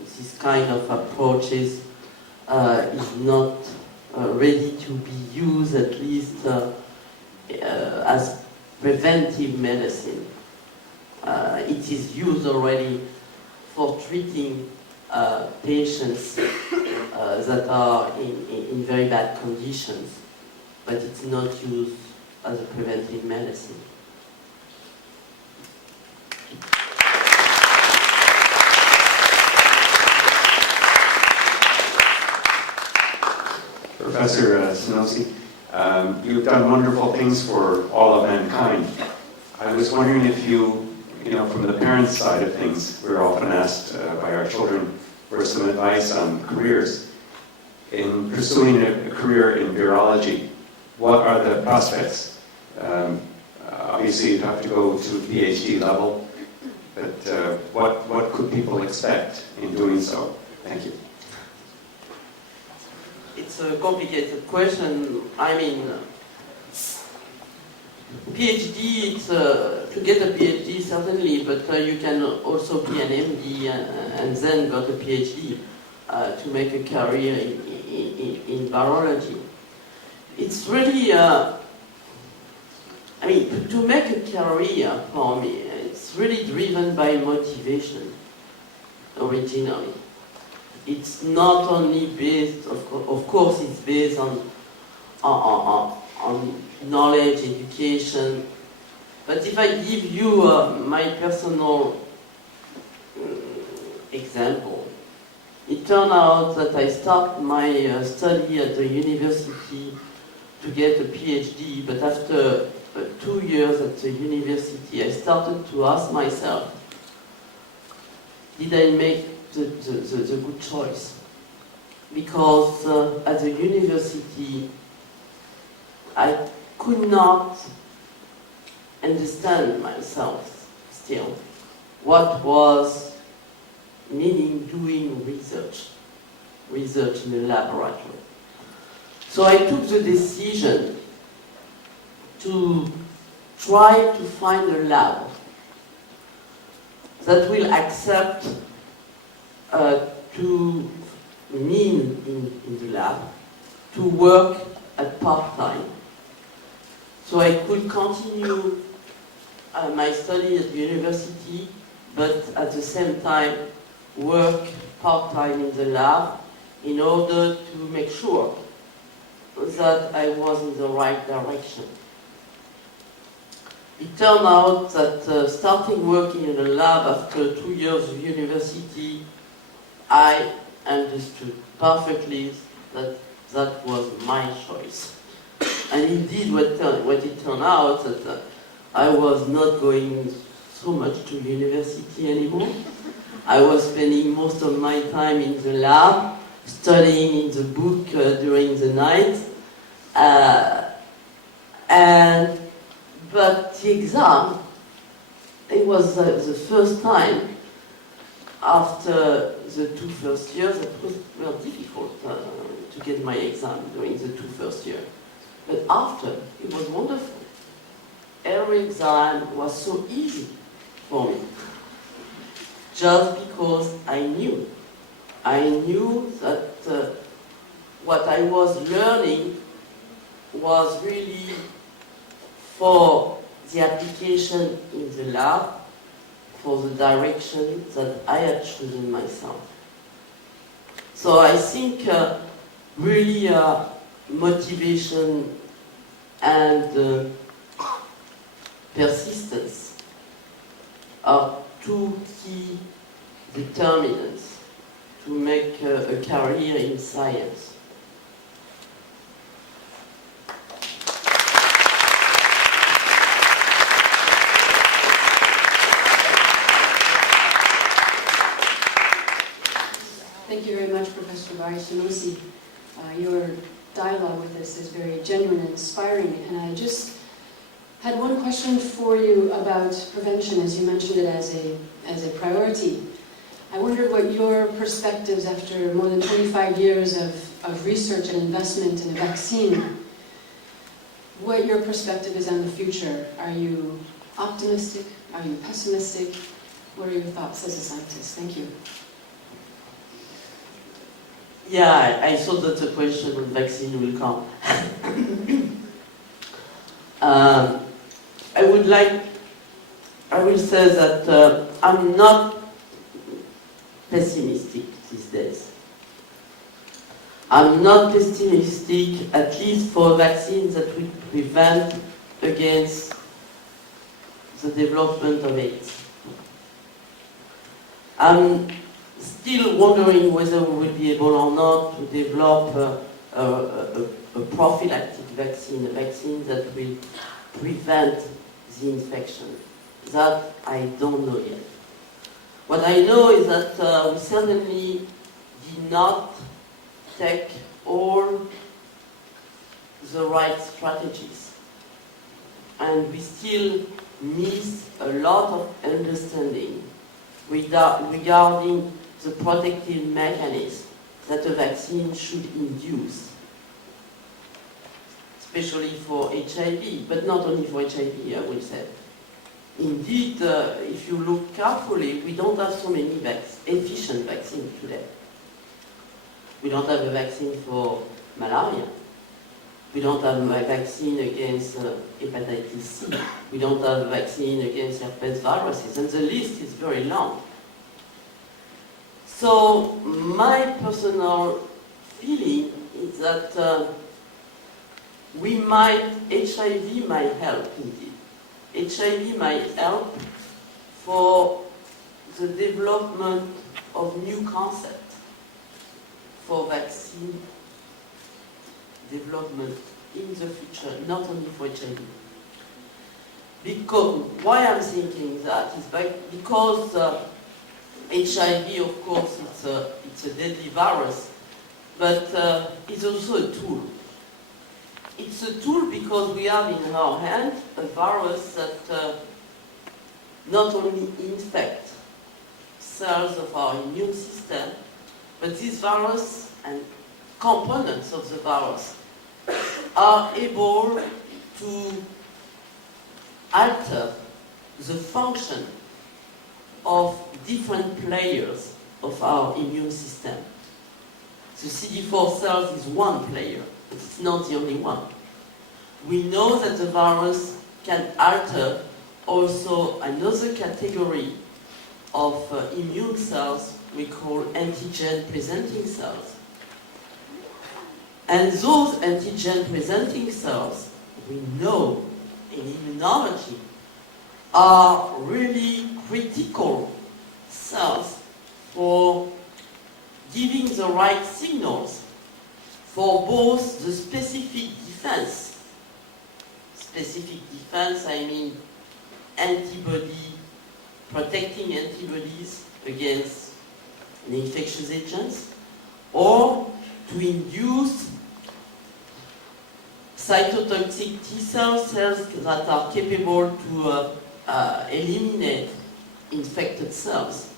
this kind of approaches is not ready to be used, at least as preventive medicine. It is used already for treating patients that are in very bad conditions, but it's not used as a preventive medicine. Professor Sinoussi, you've done wonderful things for all of mankind. I was wondering if you from the parents' side of things, we're often asked by our children for some advice on careers. In pursuing a career in virology, what are the prospects? Obviously, you'd have to go to PhD level, but what could people expect in doing so? Thank you. It's a complicated question. I mean, PhD, to get a PhD certainly, but you can also be an MD and then got a PhD to make a career in virology. It's really, I mean, to make a career for me, it's really driven by motivation originally. It's not only based, of course, it's based on knowledge, education. But if I give you my personal example, it turned out that I started my study at the university to get a PhD, but after 2 years at the university, I started to ask myself, did I make the good choice? Because at the university, I could not understand myself still what was meaning doing research in a laboratory. So I took the decision to try to find a lab that will accept to me in the lab to work at part-time. So I could continue my study at the university, but at the same time work part-time in the lab in order to make sure that I was in the right direction. It turned out that starting working in a lab after 2 years of university, I understood perfectly that that was my choice. And indeed, what it turned out that I was not going so much to university anymore. I was spending most of my time in the lab, studying in the book during the night, it was the first time after the 2 first years that was very difficult to get my exam during the 2 first years. But after, it was wonderful. Every exam was so easy for me. Just because I knew that what I was learning was really for the application in the lab, for the direction that I had chosen myself. So I think really motivation and persistence are 2 key determinants to make a career in science. Thank you very much, Professor Barre-Sinoussi. Your dialogue with us is very genuine and inspiring, and I just had one question for you about prevention, as you mentioned it as a priority. I wondered what your perspectives after more than 25 years of research and investment in a vaccine, what your perspective is on the future. Are you optimistic? Are you pessimistic? What are your thoughts as a scientist? Thank you. Yeah, I thought that the question on vaccine will come. I will say that I'm not pessimistic these days. I'm not pessimistic, at least for vaccines that will prevent against the development of AIDS. I'm still wondering whether we will be able or not to develop a prophylactic vaccine, a vaccine that will prevent the infection. That I don't know yet. What I know is that we certainly did not take all the right strategies. And we still miss a lot of understanding regarding the protective mechanism that a vaccine should induce, especially for HIV, but not only for HIV, I will say. Indeed, if you look carefully, we don't have so many efficient vaccines today. We don't have a vaccine for malaria. We don't have a vaccine against hepatitis C. We don't have a vaccine against herpes viruses, and the list is very long. So my personal feeling is that HIV might help indeed. HIV might help for the development of new concepts for vaccine development in the future, not only for HIV. Because, why I'm thinking that is because HIV, of course, it's a deadly virus, but it's also a tool. It's a tool because we have in our hand a virus that not only infects cells of our immune system, but this virus and components of the virus are able to alter the function of different players of our immune system. The CD4 cells is one player, but it's not the only one. We know that the virus can alter also another category of immune cells we call antigen-presenting cells. And those antigen-presenting cells, we know in immunology, are really critical cells for giving the right signals for both the specific defense. Specific defense, I mean protecting antibodies against infectious agents, or to induce cytotoxic T cells that are capable to eliminate infected cells.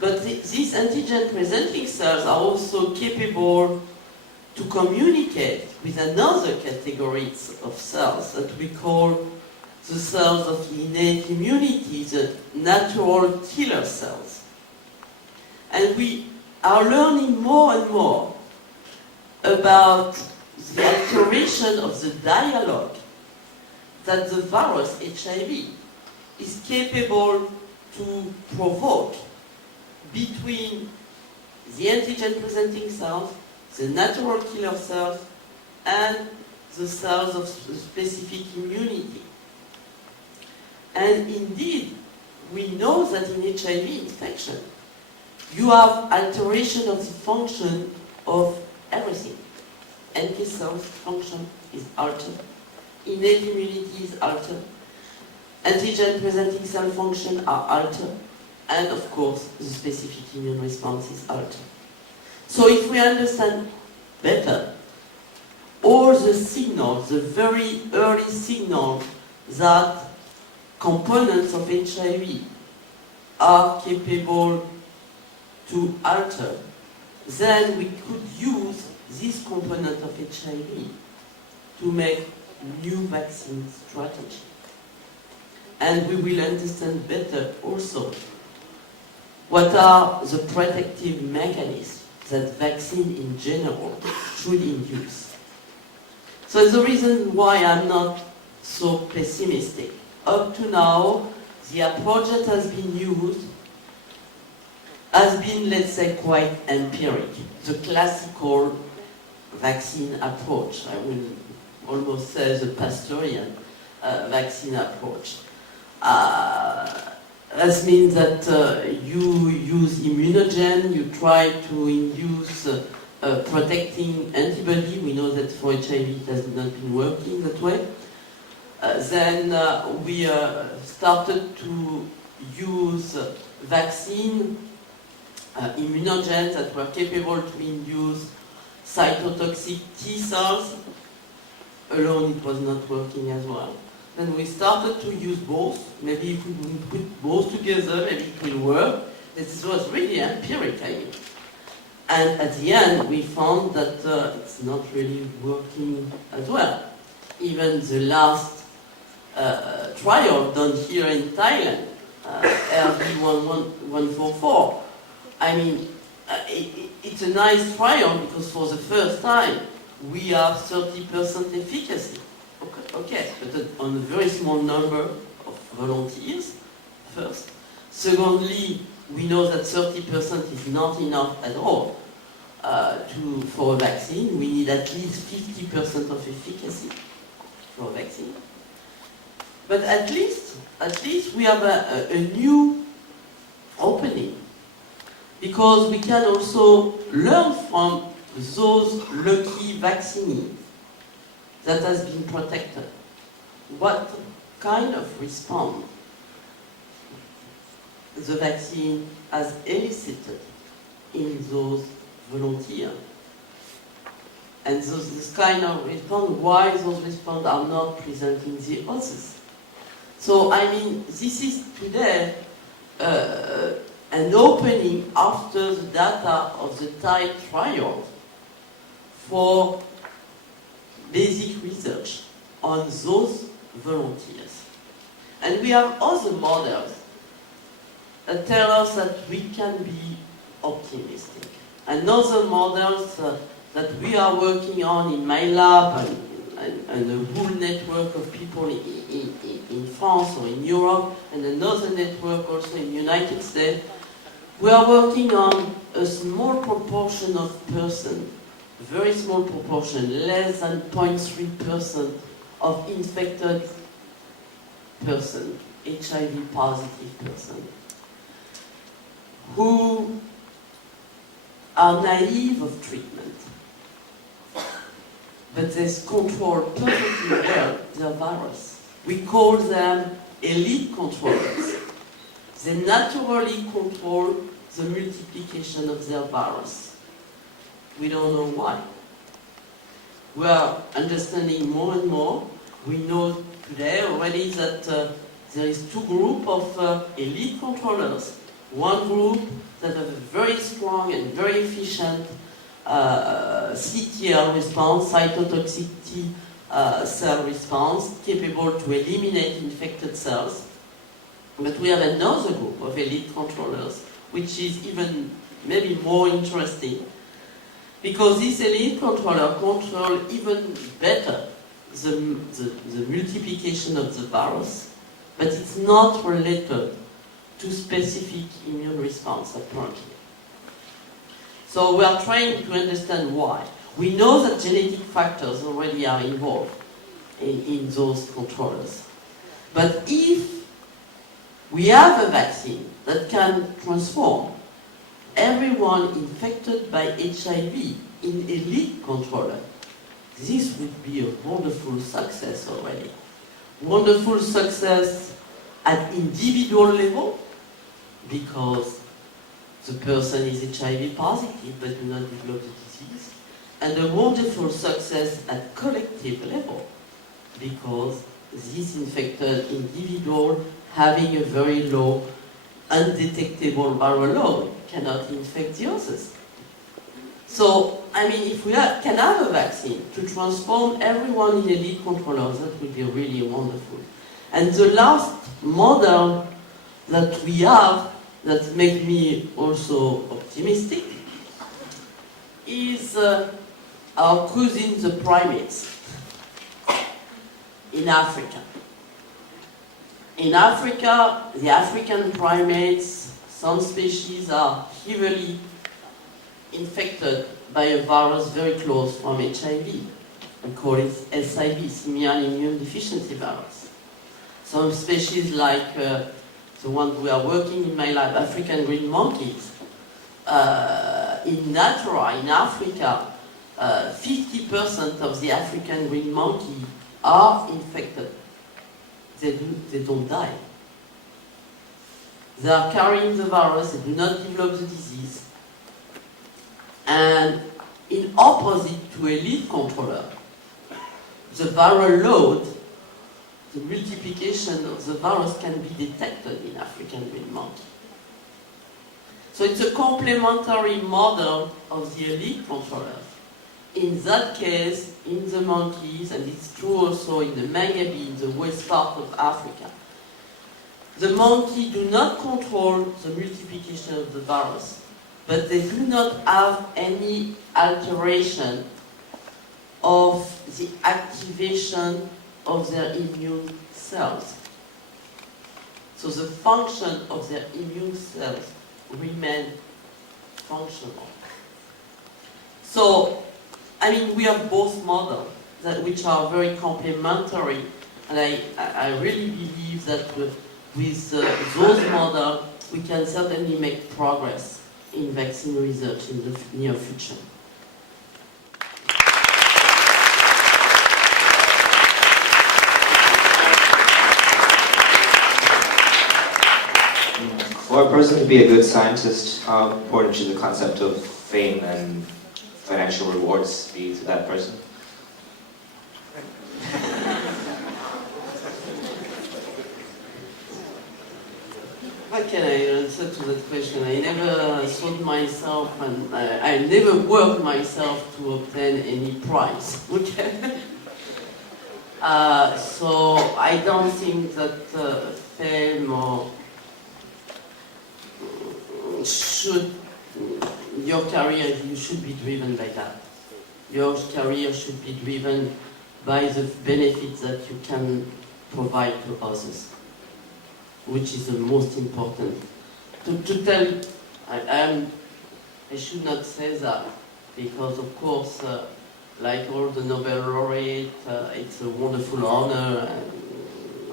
But these antigen-presenting cells are also capable to communicate with another category of cells that we call the cells of innate immunity, the natural killer cells. And we are learning more and more about the alteration of the dialogue that the virus HIV is capable to provoke between the antigen-presenting cells, the natural killer cells, and the cells of specific immunity. And indeed, we know that in HIV infection, you have alteration of the function of everything. NK cells function is altered, innate immunity is altered, antigen-presenting cell function are altered, and of course, the specific immune response is altered. So if we understand better all the signals, the very early signals that components of HIV are capable to alter, then we could use this component of HIV to make new vaccine strategy. And we will understand better also what are the protective mechanisms that vaccine in general should induce. So the reason why I'm not so pessimistic. Up to now, the approach that has been used has been, let's say, quite empiric. The classical vaccine approach, I will almost say the Pasteurian vaccine approach. That means that you use immunogen, you try to induce protecting antibody. We know that for HIV it has not been working that way. Then we started to use vaccine immunogens that were capable to induce cytotoxic T cells. Alone it was not working as well. Then we started to use both. Maybe if we put both together, maybe it will work. This was really empiric, I mean. And at the end, we found that it's not really working as well. Even the last trial done here in Thailand, RD144, I mean, it's a nice trial because for the first time, we have 30% efficacy. Okay, but on a very small number of volunteers, first. Secondly, we know that 30% is not enough at all for a vaccine. We need at least 50% of efficacy for a vaccine. But at least we have a new opening, because we can also learn from those lucky vaccinees that has been protected. What kind of response the vaccine has elicited in those volunteers. And this kind of response, why those responses are not presenting the others. So, I mean, this is today an opening after the data of the Thai trial for basic research on those volunteers. And we have other models that tell us that we can be optimistic. Another models that we are working on in my lab and a whole network of people in France or in Europe, and another network also in the United States, we are working on a small proportion of persons, very small proportion, less than 0.3% of infected person, HIV positive person, who are naive of treatment, but they control perfectly well their virus. We call them elite controllers. They naturally control the multiplication of their virus. We don't know why. We are understanding more and more, We know today already that there is two groups of elite controllers. One group that have a very strong and very efficient CTL response, cytotoxicity cell response, capable to eliminate infected cells. But we have another group of elite controllers, which is even maybe more interesting, because this elite controller control even better the multiplication of the virus, but it's not related to specific immune response, apparently. So we are trying to understand why. We know that genetic factors already are involved in those controllers. But if we have a vaccine that can transform everyone infected by HIV in elite controller, this would be a wonderful success already. Wonderful success at individual level, because the person is HIV positive but do not develop the disease, and a wonderful success at collective level, because this infected individual having a very low undetectable viral load cannot infect the others. So, I mean, if we can have a vaccine to transform everyone in elite controllers, that would be really wonderful. And the last model that we have that makes me also optimistic is our cousin, the primates, in Africa. In Africa, the African primates, some species are heavily infected by a virus very close from HIV. We call it SIV, simian immune deficiency virus. Some species like the one we are working in my lab, African green monkeys, in Natura, in Africa, 50% of the African green monkey are infected. They don't die. They are carrying the virus, they do not develop the disease. And in opposite to elite controller, the viral load, the multiplication of the virus can be detected in African green monkey. So it's a complementary model of the elite controller. In that case, in the monkeys, and it's true also in the Mangabe, in the west part of Africa, the monkey do not control the multiplication of the virus, but they do not have any alteration of the activation of their immune cells. So the function of their immune cells remain functional. So, I mean, we have both models which are very complementary, and I really believe that with those models, we can certainly make progress in vaccine research in the near future. For a person to be a good scientist, how important should the concept of fame and financial rewards be to that person? How can I answer to that question? I never sold myself, and I never worked myself to obtain any prize. Okay. So I don't think that fame or your career, you should be driven by that. Your career should be driven by the benefits that you can provide to others, which is the most important. To tell, I should not say that, because of course, like all the Nobel laureates, it's a wonderful honor, and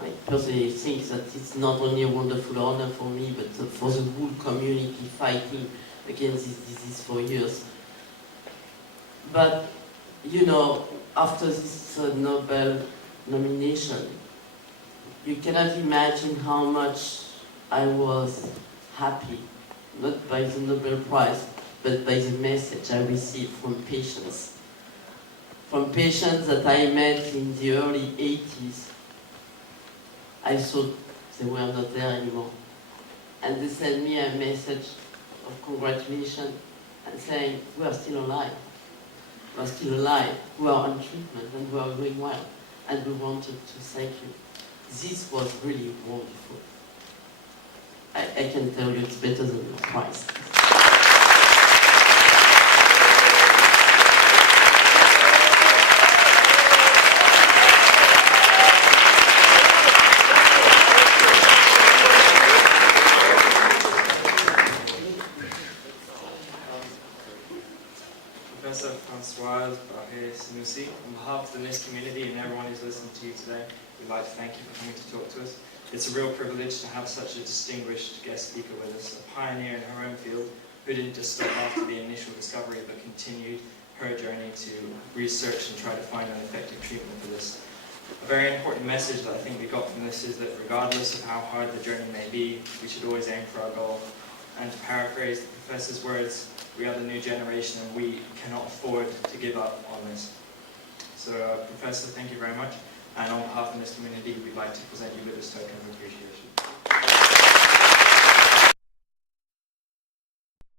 I personally think that it's not only a wonderful honor for me, but for the whole community fighting against this disease for years. But, you know, after this Nobel nomination, you cannot imagine how much I was happy, not by the Nobel Prize, but by the message I received from patients, from patients that I met in the early 80s. I thought they were not there anymore. And they sent me a message of congratulations and saying, we are still alive. We are still alive. We are on treatment and we are doing well. And we wanted to thank you. This was really wonderful. I can tell you it's better than your price. Professor Francoise Barre-Sinoussi, on behalf of the NIST community and everyone who's listening to you today, we'd like to thank you for coming to talk to us. It's a real privilege to have such a distinguished guest speaker with us, a pioneer in her own field who didn't just stop after the initial discovery but continued her journey to research and try to find an effective treatment for this. A very important message that I think we got from this is that regardless of how hard the journey may be, we should always aim for our goal. And to paraphrase the professor's words, we are the new generation and we cannot afford to give up on this. So Professor, thank you very much. And on behalf of this community, we'd like to present you with this token of appreciation.